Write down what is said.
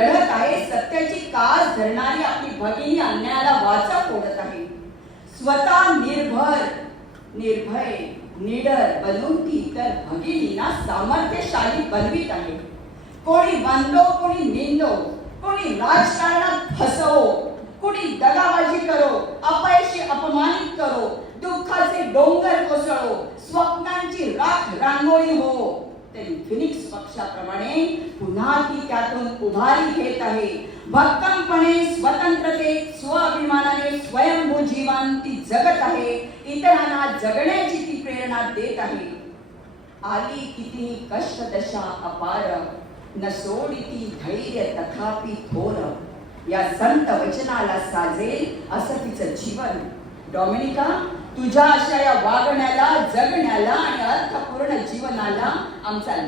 लढत आहे सत्याची कास धरणारी आपली भगिनी अन्यायाला वाचा फोडत आहे. स्वतः निर्भर निर्भय निडर बनून ती इतर भगिनींना सामर्थ्यशाली बनवीत आहे. कोणी बांधलो कोणी निंदो कोणी राजकारणात फसवो कोणी दगाबाजी करो अपयशी अपमानित करो दुःखाचे डोंगर कोसळो स्वप्नांची राख रांगोळी हो तरी फिनिक्स पक्षाप्रमाणे पुन्हा ती त्यातून उभारी घेत आहे. भक्कमपणे स्वतंत्रते स्वाभिमानाने स्वयंभू जीवन ती जगत आहे. इतरांना जगण्याची ती प्रेरणा देत आहे. आली किती कष्ट दशा अपार. न सोडिती धैर्य तथापि थोर या संत वचनाला साजेल असं तिचं जीवन. डॉमिनिका तुझ्या अशा या वागण्याला जीवनाला आमचा